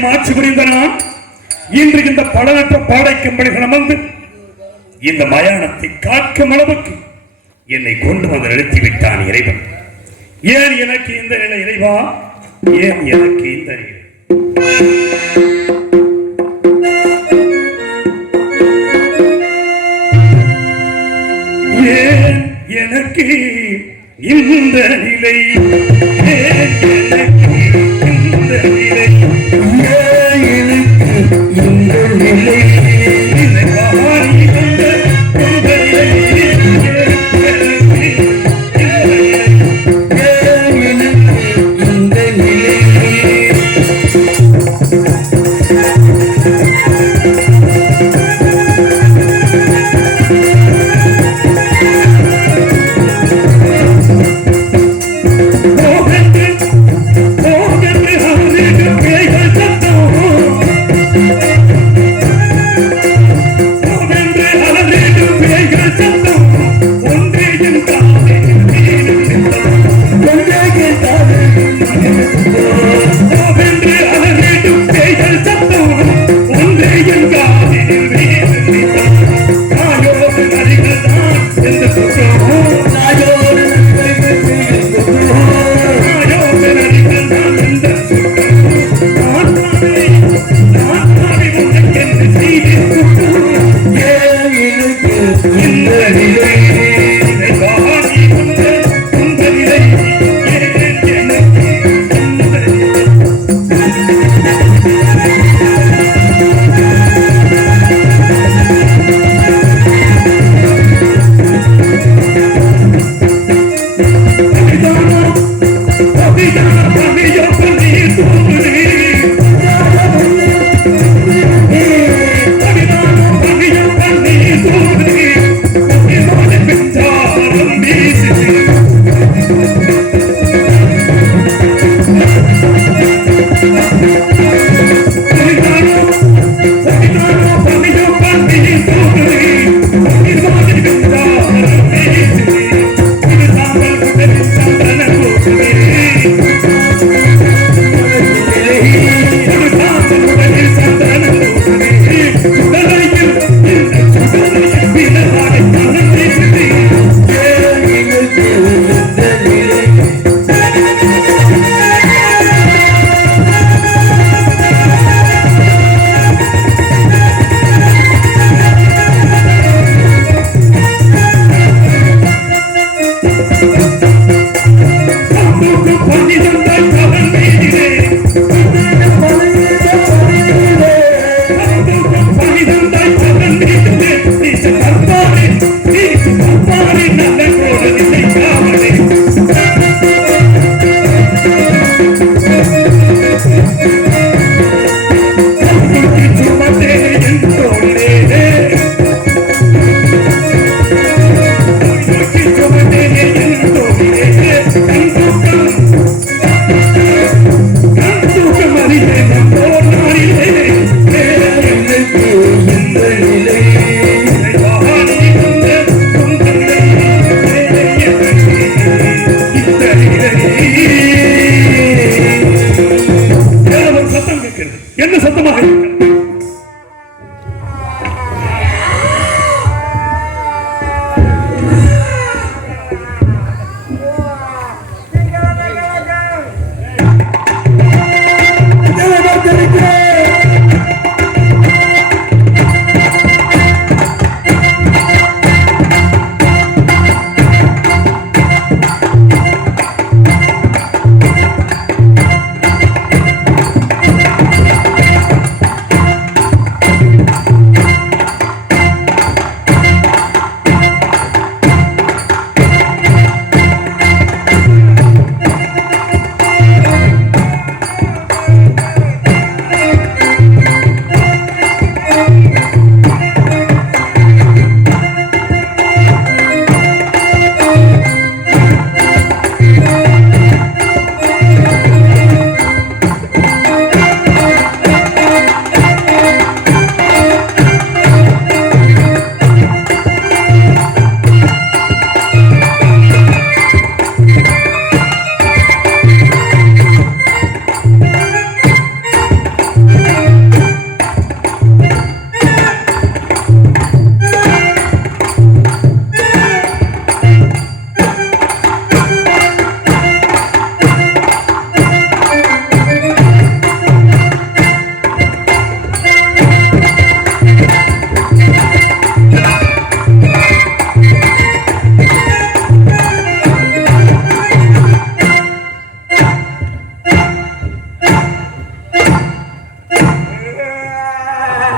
உலகத்தையும் ஆட்சி புரிந்த நான் இன்று இந்த பலனற்ற பாடை கம்பெனிகள் அமர்ந்து இந்த மயானத்தை காக்கும் அளவுக்கு என்னை கொண்டு வந்து நிறுத்திவிட்டான் இறைவன். ஏன் எனக்கு இந்த நிலை இறைவா? ஏன் எனக்கு இந்த நிலை? ஏன் எனக்கு இந்த நிலை? ஏன் எனக்கு இந்த நிலை? ஏன் எனக்கு இந்த நிலை?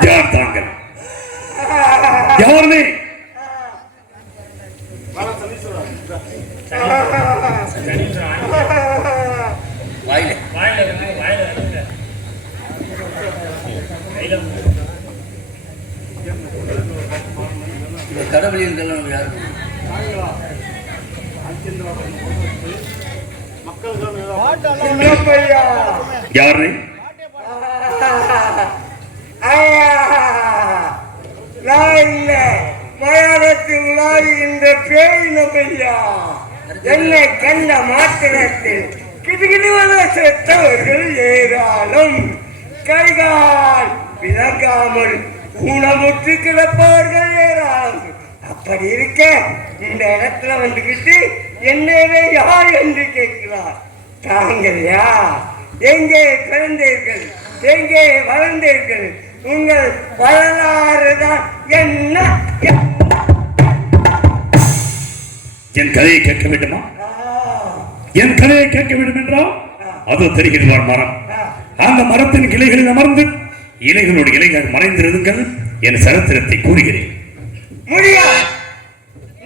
யார் தாங்கள்? யார் நீ? கடவுளின் யார் நீ? மயானத்தில் பேய் நம்பையா என்னை கண்ட மாத்திரத்தில் கிடுகிடுவத செத்தவர்கள் ஏராளம். கைகால் விளங்காமல் ஊனமுற்று கிடப்பவர்கள் ஏராளம். அப்படி இருக்க இந்த இடத்துல வந்துகிட்டு என்னவே யார் என்று கேட்கிறார். தாங்கள் யார்? எங்கே பிறந்தீர்கள்? எங்கே வளர்ந்தீர்கள்? உங்கள் வரலாறு தான் என்ன? என் கதையை கேட்க வேண்டுமா? என் கதையை கேட்க வேண்டும் என்றால் அது தெரிகிறது மரம். அந்த மரத்தின் கிளைகளில் அமர்ந்து இலைகளோடு இலைகள் மறைந்திருங்கள். என் சரித்திரத்தை கூறுகிறேன். முடியாது.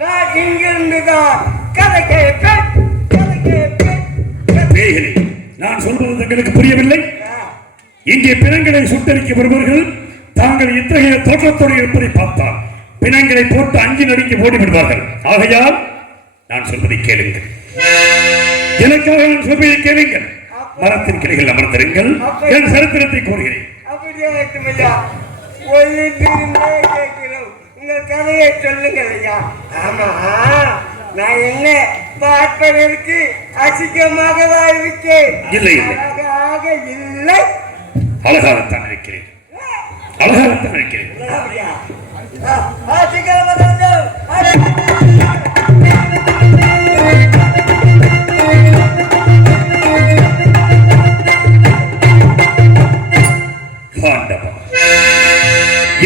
நான் இங்கிருந்துதான் கதை கேட்பேன். பேய்களே, நான் சொல்வது தங்களுக்கு புரியவில்லை. இங்கே பிணங்களை சுட்டரிக்க வருபவர்கள் தாங்கள் இத்தகைய தோற்றத்தோடு இருப்பதை பார்த்தால் பிணங்களை போட்டு அஞ்சு நடுங்கி ஓடிவிடுவார்கள். ஆகையால் நான் சொல்வதை கேளுங்கள். எனக்காக நான் சொல்வதை கேளுங்கள். மரத்தின் கிளைகள் அமர்ந்திருங்கள். என் சரித்திரத்தை கூறுகிறேன். அப்படியே ஐயா, உங்கள் கதையை சொல்லுங்கள் ஐயா. ஆமா, நான் என்ன பார்ப்பதற்கு அசிங்கமாகவா இருக்கேன்? இல்லை இல்லை, அழகாக இல்லை. அழகாகத்தான் இருக்கிறேன். அழகாகத்தான் இருக்கிறேன்.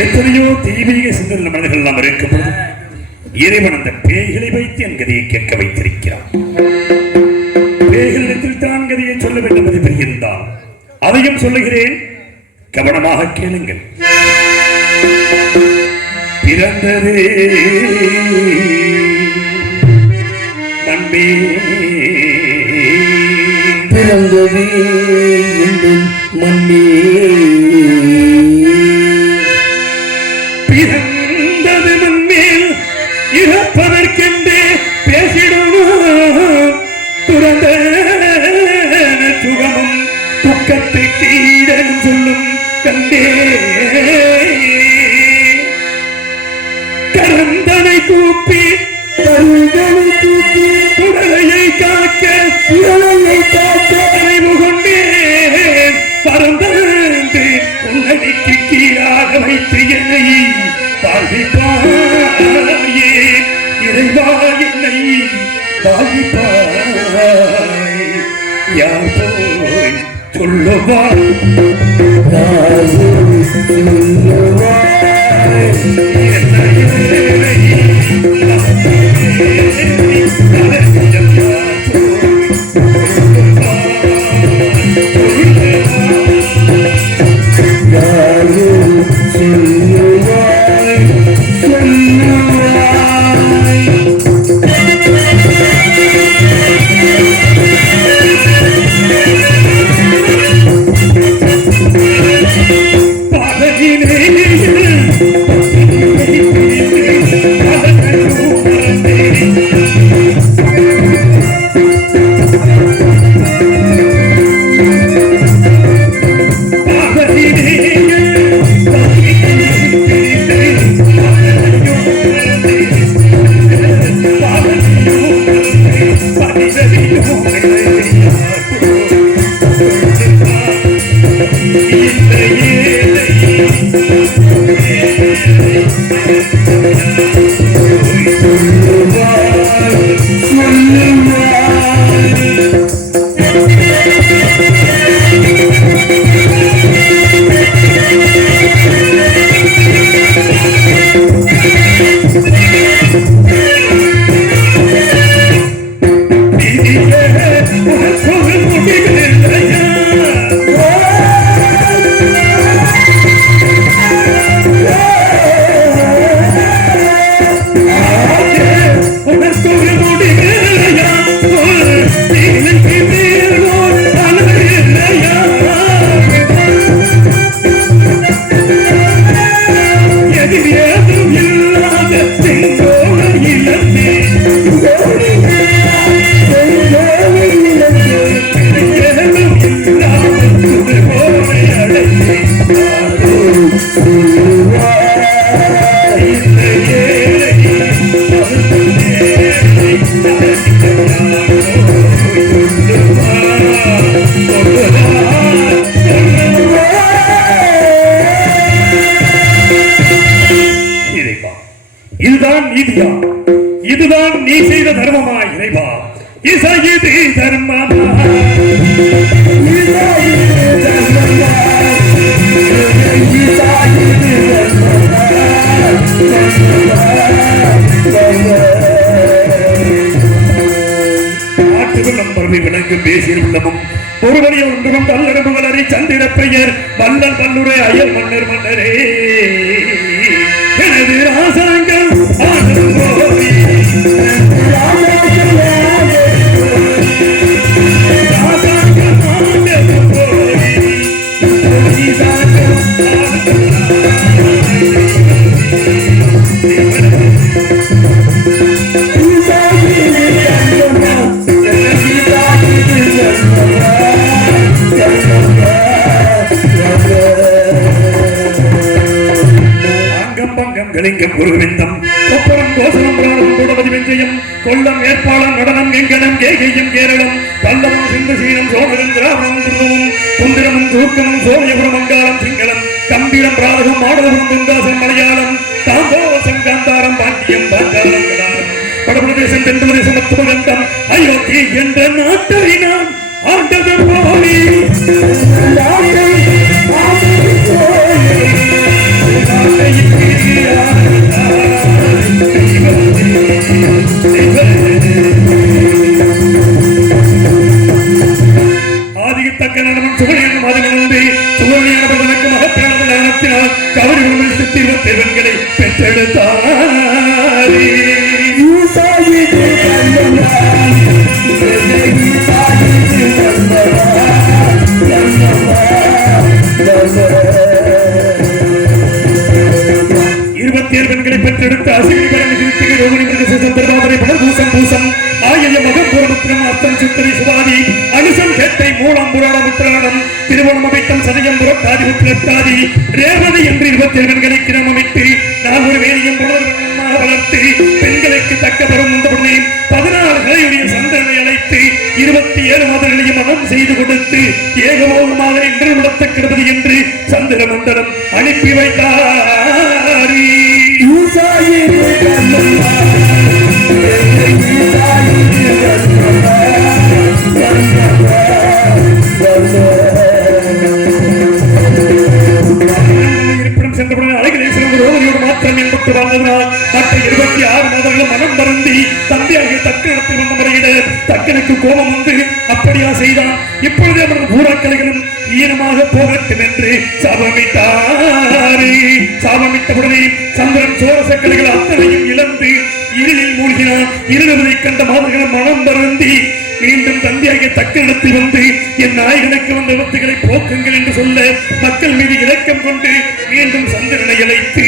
எத்தனையோ தெய்வீக சிந்தனை மனிதர்கள் நாம் இருக்கும்போது இறைவன் அந்த பேய்களை வைத்து என் கதையை கேட்க வைத்திருக்கிறான். பேய்களிடத்தில் தான் கதையை சொல்ல வேண்டும் என்று தெரிந்தால் அதையும் சொல்லுகிறேன். கவனமாக கேளுங்கள். பிறந்ததே மண்மே, பிறந்ததே மண்ணே, பிறந்தது மண்மேல் இறப்பதற்கென்றே பேசிடுவோம். துறந்த சுகமும் துக்கத்தை கீழன் சொல்லும் கண்டே, கரந்தனை கூப்பி உடலையை காக்க அறிவு கொண்டேன். பறந்து உன்னடிக்கு கீழாக வைத்து என்னை பாதிப்பாயே. இறைவா என்னை பாதிப்பாய். யார் போய் சொல்லுவார்? இதுதான் நீதியா? இதுதான் நீ செய்த தர்மமா இறைவா? இசையிது தர்மமா? விளங்கும் பேசிய உள்ளமும் ஒருவரைய ஒன்றும் கல்லடம்புகள் அறி சந்திர பெயர் வல்லல் வல்லுரை அயல் மன்னர் மன்னரே எனது ராசாங்கம் ஆடும் போய் கலிங்கம் குருவிந்தம் கொப்பரம் கோசனம் பிராணம் கூடபதி வெஞ்சயம் கொல்லம் ஏற்பாளம் நடனம் எங்கனம் கேகையும் கேரளம் பல்லவம் சிந்து சீனம் சோழகம் திராவிடம் துருவமும் குந்திரமும் தூக்கமும் சோழியபுரம் மங்காளம் சிங்களம் கம்பீரம் ராதகம் மாடவபுரம் துங்காசம் மலையாளம் தாம்போசம் காந்தாரம் பாண்டியம் பாஞ்சாலம் கடாரம் வடபிரதேசம் தென்பிரதேசம் மத்துமகண்டம் அயோத்தி என்ற நாட்டை நான் ஆண்டது போலி ஆதித்தக்க நடனம் சுவனியனும் அதனிலிருந்து சுவனியானவர்களுக்கு மகத்தான ஞானத்தினால் கவரி உணவில் சித்திர பெண்களை பெற்றெடுத்தார். பெண்களை பெற்றெடுத்த அசினி பரமசித்திகை ரோகிணி மிருகசேஷம் திருவாதிரை புனர்பூசம் பூசம் ஆயய மகபூரமுத்திரம் அர்த்தம் சித்திரை சுவாதி அனுசம் கேட்டை மூலம் புராணம் உத்திராடம் திருவோணம் அமைத்தம் சதயம் புரட்டாதி உத்திரட்டாதி ரேவதி என்று 27 பெண்களை கிரமமிட்டு நான் ஒரு வேலையும் புனர்வமாக வளர்த்து பெண்களுக்கு தக்க பெறும் முந்தபுடனே 16 கலையுடைய சந்தனை அழைத்து 27 மாதங்களையும் மனம் செய்து கொடுத்து ஏகமோகமாக இன்று நடத்த கிடப்பது என்று சந்திர மண்டலம் அனுப்பி வைத்தார். இருப்பிடம் சென்றவுடன் அழகிலே சிறந்த ரோகியோடு மாத்திரம் என்பட்டு வாழ்ந்ததனால் மற்ற 26 மாதங்களும் மனம் மருந்தி தந்தையாகிய தக்கணத்தில் வந்த முறையிட தக்கனுக்கு கோபம் வந்து அப்படியா செய்தான். இப்பொழுது அவரது பூராக்கலைகளும் ஈனமாக போகட்டும் என்று சாபமிட்டார். சாபமிட்டவுடனே சந்திரன் சோரசக்கலைகள் அத்தனையும் இழந்து இருளில் மூழ்கினான். இருளதை கண்ட மாதர்களும் மனம் மருந்தி மீண்டும் தந்தையாகிய தக்க இடத்தில் வந்து என் நாயகனுக்கு வந்த விபத்துகளை போக்குங்கள் என்று சொல்ல மக்கள் மீது இலக்கம் கொண்டு மீண்டும் சந்திரனை அழைத்து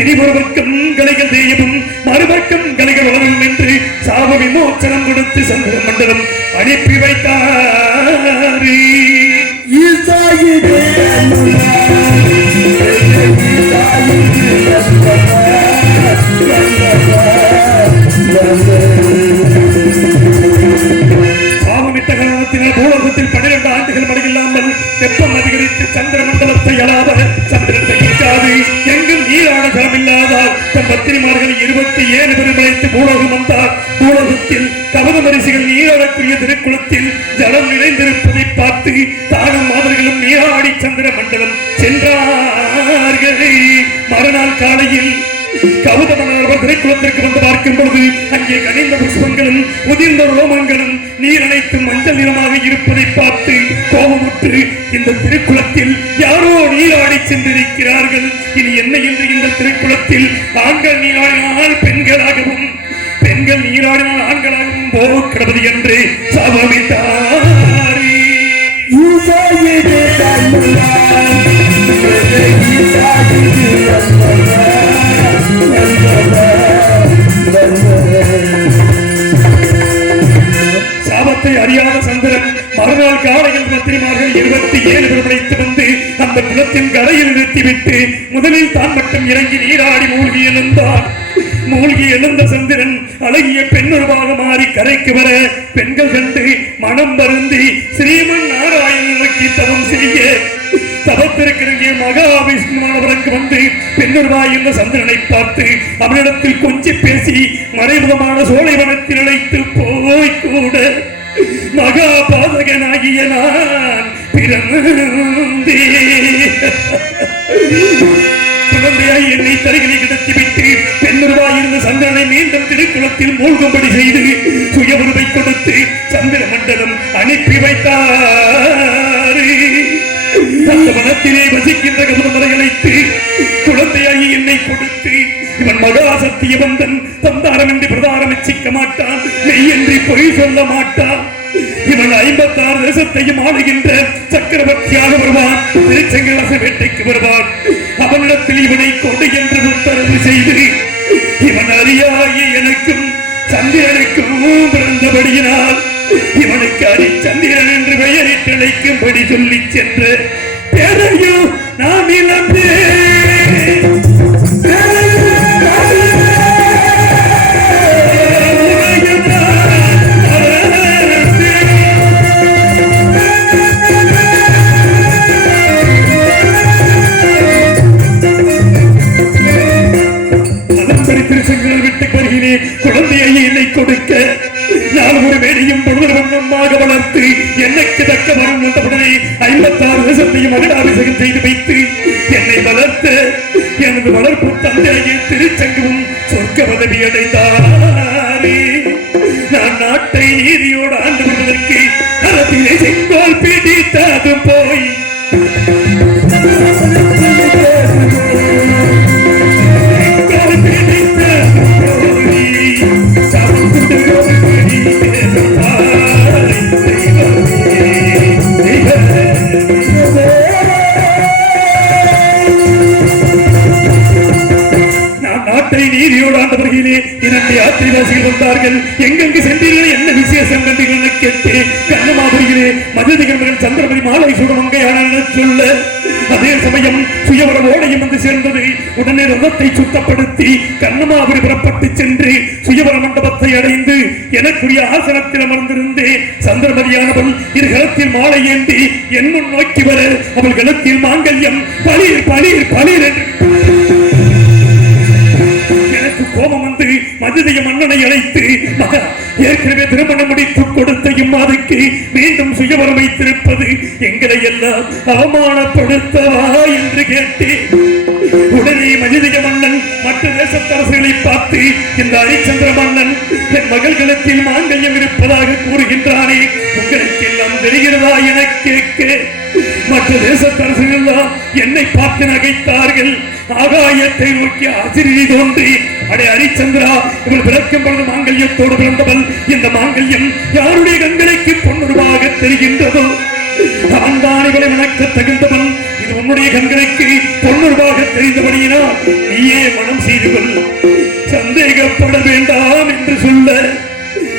இனிமொரு பக்கம் கலைகள் தேயவும் மறுபக்கம் கலைகள் வளரும் என்று சாப விமோச்சனம் கொடுத்து சந்திர மண்டலம் அனுப்பி வைத்தார். சாபமிட்ட காரணத்தினால் பூலோகத்தில் 12 ஆண்டுகள் மழையில்லாமல் வெப்பம் அதிகரித்து சந்திர மண்டலத்தை அளாத சந்திரத்தை இருக்காது. எங்கும் நீராட ஜலம் இல்லாதால் தன் பத்திரிமார்களை 27 பேர் அழைத்து பூலோகம் வந்தார். பூலோகத்தில் கவன பரிசுகள் நீராடக்கூடிய திருக்குளத்தில் ஜலம் நிறைந்திருப்பதை பார்த்து தானும் மாதர்களும் நீராடி சந்திர மண்டலம் சென்றார்கள். மறுநாள் காலையில் கௌதமர் திரைக்குளத்திற்கு வந்து பார்க்கும் பொழுது அங்கே கனிந்த புஷ்பங்களும் உதிர்ந்த ரோமங்களும் நீர் அனைத்தும் மஞ்சள் நிறமாக இருப்பதை பார்த்து கோபமுற்று இந்த திருக்குளத்தில் யாரோ நீராடி சென்றிருக்கிறார்கள். இனி என்ன என்று இந்த திருக்குளத்தில் ஆண்கள் நீராடினால் பெண்களாகவும் பெண்கள் நீராடினால் ஆண்களாகவும் போக கிடப்பது என்று சாபமிட்டார். சாபத்தை அறியாத சந்திரன் மறுநாள் காலையில் மந்திரிமார்கள் 27 பேர் அழைத்து வந்து அந்த குளத்தில் குளத்தின் கரையில் நிறுத்திவிட்டு முதலில் தான் மட்டும் இறங்கி நீராடி மூழ்கி எழுந்தார். மூழ்கி எழுந்த சந்திரன் அழகிய பெண்ணுருவாக மாறி கரைக்கு வர பெண்கள் கண்டு மனம் வருந்தி ஸ்ரீமன் நாராயணன் நோக்கி தவம் செய்ய தவத்திருக்கிற மகாவிஷ்ணுவானவருக்கு வந்து பெண்ணுருவாய் என்ற சந்திரனை பார்த்து அவனிடத்தில் கொஞ்சி பேசி மறைமுகமான சோலைவனத்தில் அழைத்து போய் கூட மகா பாதகனாகிய நான் பிறந்தே குழந்தையாய் என்னை தருகினை கிடத்திவிட்டு பெண்ணுருவாய் இருந்த சந்திரனை மீண்டும் திருக்குளத்தில் மூழ்கும்படி செய்து சுய உருவை கொடுத்து சந்திர மண்டலம் அனுப்பி வைத்தார். அந்த வனத்திலே வசிக்கின்ற கௌதமரை அழைத்து குழந்தையாகி என்னை கொடுத்து இவன் மகா சத்தியவந்தன் தந்தாரம் என்று பிரதாரம் இச்சிக்க மாட்டான், மெய் என்று பொய் சொல்ல மாட்டான், இவன் 56 தேசத்தையும் ஆளுகின்ற சக்கரவர்த்தியாக வருவான், திருச்செங்கரச வேட்டைக்கு வருவான், அவனிடத்தில் இவனை கொடு என்று உத்தரவு செய்து இவன் அறியாகி எனக்கும் சந்திரனுக்கும் பிறந்தபடியினால் இவனுக்கு அரிச்சந்திரன் என்று பெயரிட்டு அழைக்கும்படி சொல்லி சென்ற பேரையோ நாம் இழந்தேன். குழந்தையை என்னை கொடுக்க நான் ஒரு வேலையும் பொழுது வண்ணமாக வளர்த்து எனக்கு தக்க வரும் வந்தவுடனே 56 தேசத்தையும் அபிஷேகம் செய்து வைத்து என்னை வளர்த்த எனது வளர்ப்பு தந்தையை திருச்சங்கமும் சொர்க்க பதவி அடைந்தாரே. நான் நாட்டை நீதியோடு ஆண்டு கொள்வதற்கு களத்திலே செங்கோல் பிடித்தது போய் நீதியோடு ஆண்டவர்களே இரண்டு யாத்திரைவாசிகள் வந்தார்கள். எங்கெங்கு சென்றீர்கள், என்ன விசேஷம் கண்டீர்கள் கேட்டு கண்ணமாபுரியிலே மதுதிகள் மகன் சந்திரமதி மாலை சூடமங்கையான சொல்ல அதே சமயம் சுயவர ஓடையும் வந்து சேர்ந்தது. உடனே ரதத்தை சுத்தப்படுத்தி கண்ணமாபுரி புறப்பட்டு சென்று சுயவர மண்டபத்தை அடைந்து எனக்குரிய ஆசனத்தில் அமர்ந்திருந்தே சந்திரமதியானவள் இரு கரத்தில் மாலை ஏந்தி என் முன் நோக்கி வர அவள் கலத்தில் மாங்கல்யம் பளீர் பளீர் பளீர் என்று கோபம் வந்து மதுதைய மன்னனை அழைத்து ஏற்கனவே திருமணம் முடித்து கொடுத்த இம்மாதுக்கு மீண்டும் சுயவரம் வைத்திருப்பது எங்களை எல்லாம் அவமானப்படுத்தவா என்று கேட்டு உடனே மதுதைய மன்னன் மற்ற தேசத்தரசுகளை பார்த்து இந்த ஹரிச்சந்திர மன்னன் என் மகள் களத்தில் மாங்கல்யம் இருப்பதாக கூறுகின்றானே, உங்களுக்கு எல்லாம் தெரிகிறதா என கேட்க மற்ற தேசத்தரசுகள் எல்லாம் என்னை பார்த்து நகைத்தார்கள். ஆகாயத்தை நோக்கி ஆசிரியை தோன்றி அடே ஹரிச்சந்திரா, இவள் பிறக்கும் பொழுது மாங்கல்யத்தோடு பிறந்தவள், இந்த மாங்கல்யம் யாருடைய கண்களுக்கு பொன்னுருவாக தெரிகின்றதோ அவன் தான் இவளை மணக்க தகுந்தவன், இது உன்னுடைய கண்களுக்கு பொன்னுருவாக தெரிந்தபடியினால் நீயே மனம் செய்து கொள், சந்தேகப்பட வேண்டாம் என்று சொல்ல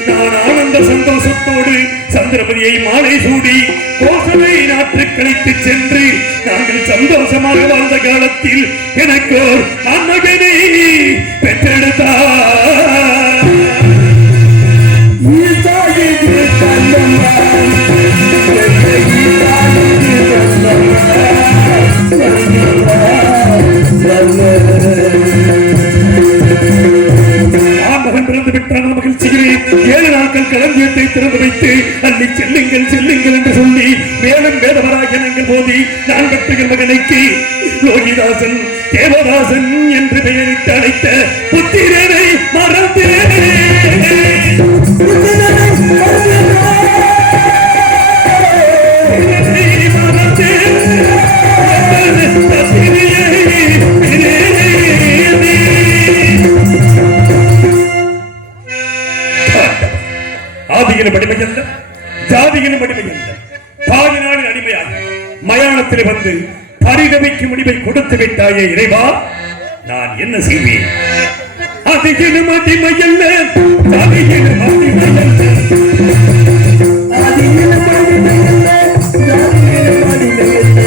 நான் ஆனந்த சந்தோஷத்தோடு சந்திரபதியை மாலை சூடி கோசலை நாட்டு கழித்து சென்று நாங்கள் சந்தோஷமாக வாழ்ந்த காலத்தில் எனக்கு மகனை பெற்றெடுத்தார். மகிழ்ச்சியிலே 7 நாட்கள் களஞ்சியத்தை திறந்து வைத்து அள்ளி செல்லுங்கள் செல்லுங்கள் என்று சொல்லி மேலும் வேதவராஜனங்கள் போதி நான் பெற்ற மகனைக்கு லோகிதாசன் தேவதாசன் என்று பெயரிட்டு அழைத்த புத்திரனை மறந்தேன். ஆதியிலும் அடிமையல்ல, ஜாதியிலும் அடிமையல்ல, பாதினாளின் அடிமையாக மயானத்தில் வந்து பரிதவிக்கு முடிவை கொடுத்து விட்டாயே இறைவா, நான் என்ன செய்வேன்? ஆதியிலும் அடிமையல்ல, ஜாதியிலும் அடிமையல்ல, ஆதியிலும் அடிமையல்ல, ஜாதியிலும் அடிமையல்ல.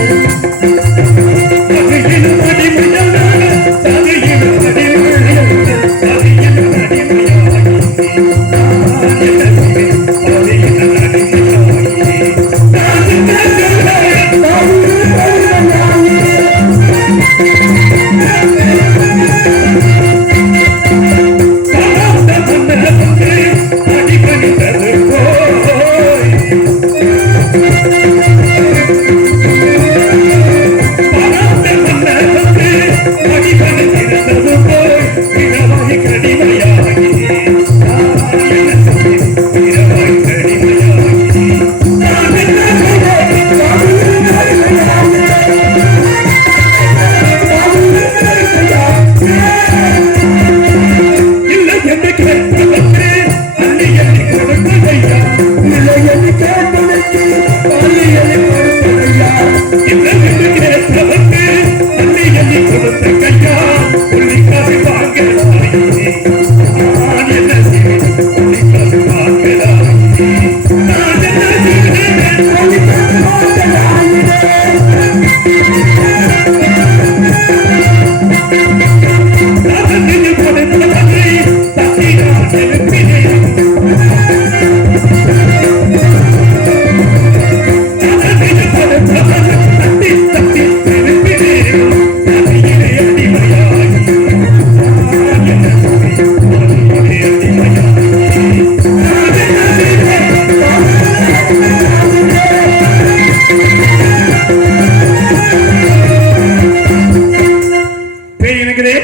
பிள்ளைகளே,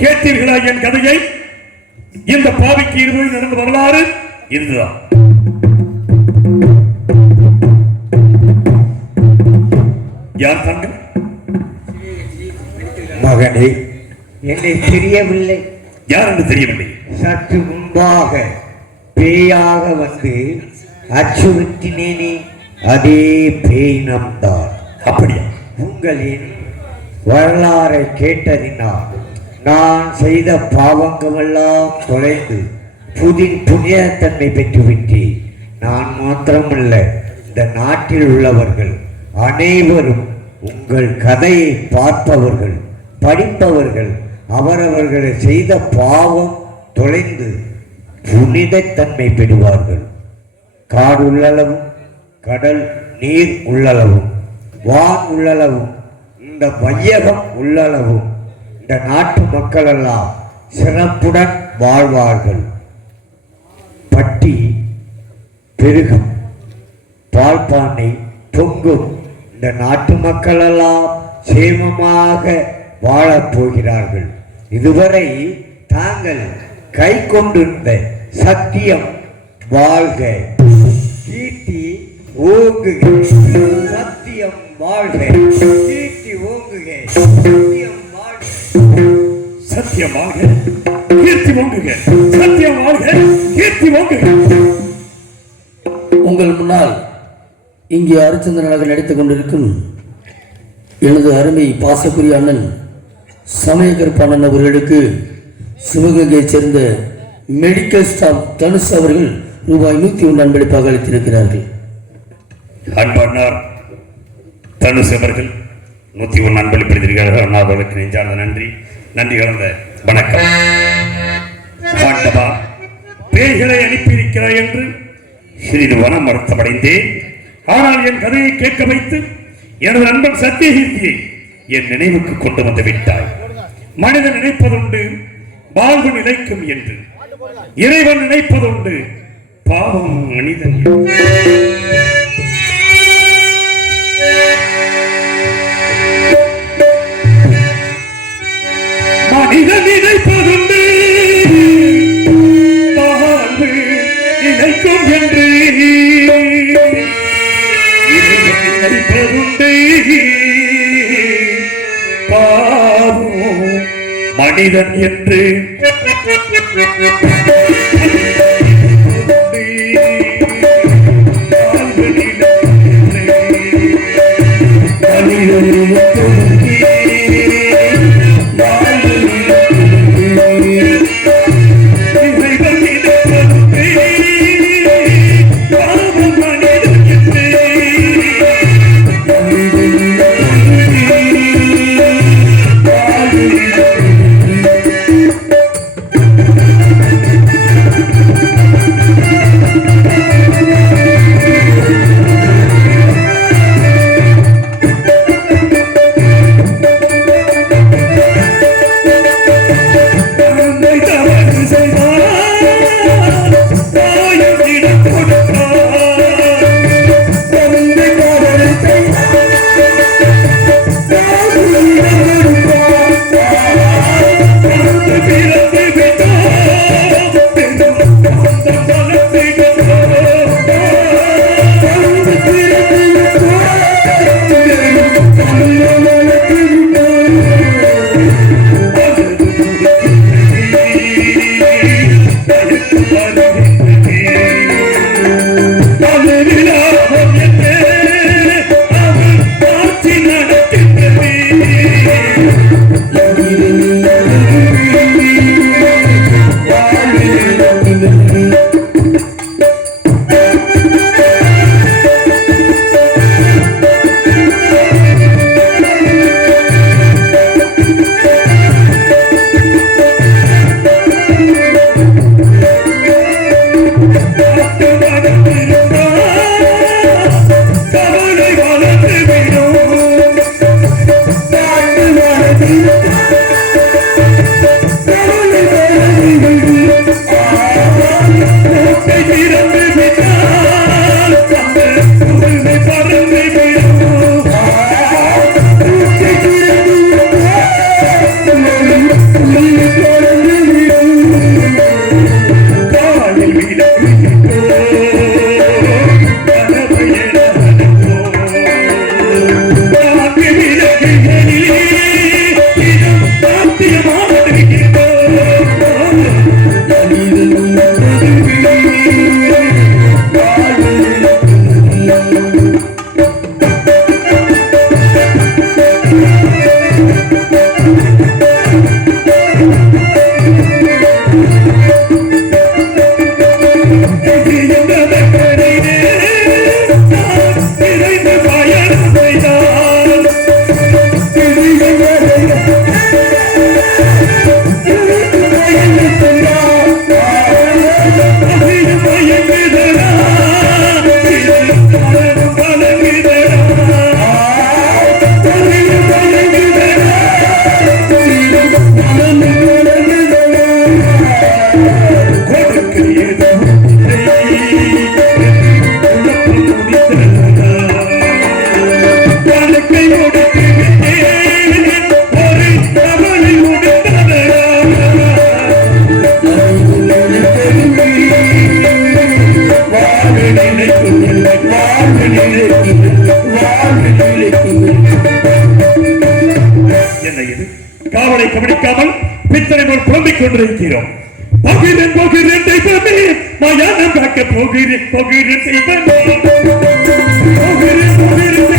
கேட்டீர்களா என் கதையை? இந்த பாவிக்கு இருவரை நடந்த வரலாறு இதுதான். யார் தாங்கள்? மகனே, என்னை தெரியவில்லை. யார் என்று தெரியவில்லை. சற்று முன்பாக பேயாக வந்து அச்சுறுத்தினேனே, அதே பேய் நம்தான். அப்படியா? உங்களின் வரலாறை கேட்டதினால் நான் செய்த பாவங்கமெல்லாம் தொலைந்து புனிதத்தன்மை பெற்றுவிட்டேன். நான் மாத்திரமல்ல, இந்த நாட்டில் உள்ளவர்கள் அனைவரும் உங்கள் கதையை பார்ப்பவர்கள், படிப்பவர்கள் அவரவர்களை செய்த பாவம் தொலைந்து புனிதத்தன்மை பெறுவார்கள். காடு உள்ளளவும், கடல் நீர் உள்ளளவும், வான் உள்ளளவும், இந்த வையகம் உள்ளளவும் இந்த நாட்டு மக்கள் எல்லாம் சிறப்புடன் வாழ்வார்கள். பட்டி பெருகும், பால்பானை பொங்கும். இந்த நாட்டு மக்கள் எல்லாம் சேமமாக வாழப் போகிறார்கள். இதுவரை தாங்கள் கை கொண்டிருந்த சத்தியம் வாழ்க, கீர்த்தி ஓங்குக. சத்தியம் வாழ்க, கீர்த்தி ஓங்குக. சத்தியம் வாழ்க, சத்தியமாக கீர்த்தி ஓங்குக. சத்தியம் வாழ்க, கீர்த்தி ஓங்குக. உங்கள் முன்னால் இங்கே அரிச்சந்திரனாக நடித்துக் கொண்டிருக்கும் எனது அருமை பாசக்குரிய அண்ணன் சமயக்கருப்பானன் அவர்களுக்கு சிவகங்கையைச் சேர்ந்த மெடிக்கல் ஸ்டாஃப் தனுஷ் அவர்கள் ரூபாய் 101 அன்பளிப்பாக அளித்திருக்கிறார்கள். அன்பானார் தனுஷ் அவர்கள் 101 அன்பளிப்பிருக்கிறார்கள். அண்ணா அவர்களுக்கு நெஞ்சார்ந்த நன்றி. நன்றி கலந்த வணக்கம். ஆண்டவா, பேய்களை அனுப்பியிருக்கிறாய் என்று சிறிது வனம் வருத்தமடைந்தேன். ஆனால் என் கதையை கேட்க வைத்து எனது நண்பன் சத்தியகீர்த்தியை என் நினைவுக்கு கொண்டு வந்து விட்டாய். மனிதன் நினைப்பதுண்டு வாழ்வு நிலைக்கும் என்று, இறைவன் நினைப்பதுண்டு பாவம் மனிதன். மனிதன் நினைப்பதுண்டு வாழ்வு நிலைக்கும் என்று, நினைப்பதுண்டு பாவம் மனிதன் என்று. என்ன இது காவலை கவனிக்காமல் பித்தனை போல் புலம்பிக் கொண்டிருக்கிறோம். போகிறேன் போகிறேன் தெய்வமே, மயானம் காக்க போகிறேன் போகிறேன் தெய்வமே, போகிறேன் போகிறேன்